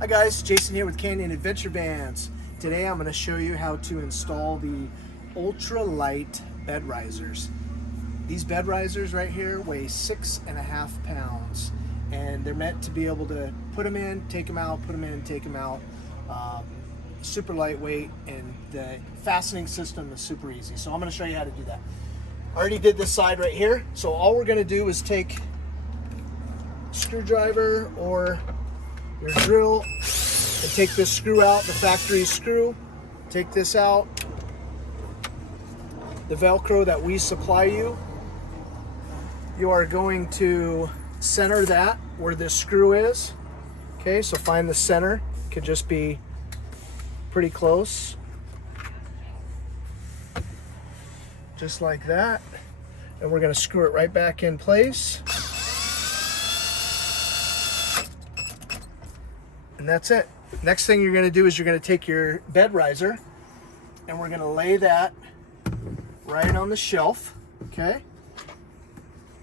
Hi guys, Jason here with Canyon Adventure Vans. Today I'm going to show you how to install the ultra light bed risers. These bed risers right here weigh 6.5 pounds and they're meant to be able to put them in, take them out, put them in, take them out. Super lightweight, and the fastening system is super easy. So I'm going to show you how to do that. I already did this side right here. So all we're going to do is take a screwdriver or your drill and take this screw out, the factory screw. Take this out. The Velcro that we supply you, you are going to center that where this screw is. Okay, so find the center. It could just be pretty close. Just like that. And we're going to screw it right back in place. And that's it. Next thing you're going to do is you're going to take your bed riser and we're going to lay that right on the shelf. Okay.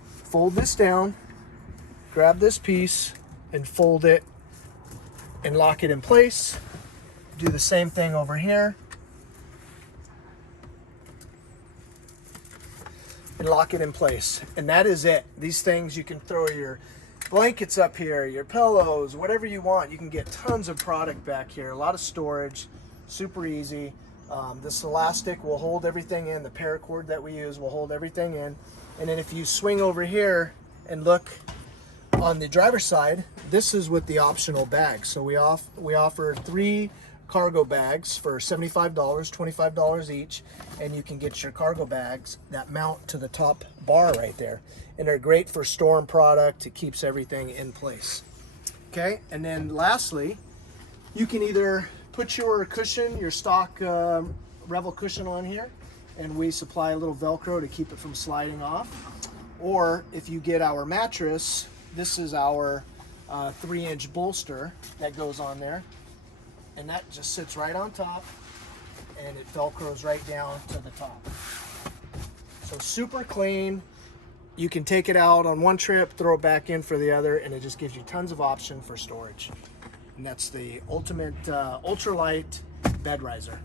Fold this down, grab this piece and fold it and lock it in place. Do the same thing over here and lock it in place. And that is it. These things, you can throw your blankets up here, your pillows, whatever you want. You can get tons of product back here, a lot of storage, super easy. This elastic will hold everything in. The paracord that we use will hold everything in. And then if you swing over here and look on the driver's side, this is with the optional bag. So we offer 3 cargo bags for $75, $25 each, and you can get your cargo bags that mount to the top bar right there, and they're great for storing product. It keeps everything in place. Okay, and then lastly, you can either put your cushion, your stock Revel cushion on here, and we supply a little Velcro to keep it from sliding off, or if you get our mattress, this is our 3-inch bolster that goes on there. And that just sits right on top and it Velcros right down to the top. So super clean. You can take it out on one trip, throw it back in for the other, and it just gives you tons of option for storage. And that's the ultimate ultralight bed riser.